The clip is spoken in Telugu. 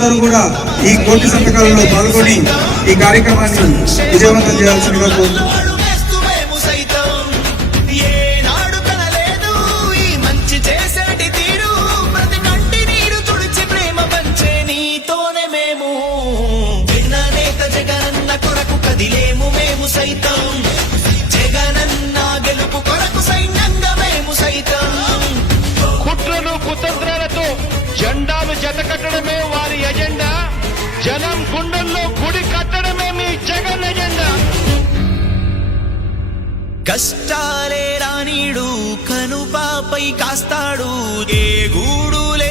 ప్రజలందరూ కూడా ఈ కోటి సంతకాలలో పాల్గొని ఈ కార్యక్రమాన్ని విజయవంతం చేయాల్సిందిగా కోరుతున్నాను. కుట్రలు కుతంత్రాలతో జెండాలు జతకట్టడమే వారి ఎజెండా. జనం గుండెల్లో గుడి కట్టడమే మీ జగన్ ఎజెండా. కష్టాలే రానీడు కనుపాపై కాస్తాడు ఏ గూడులే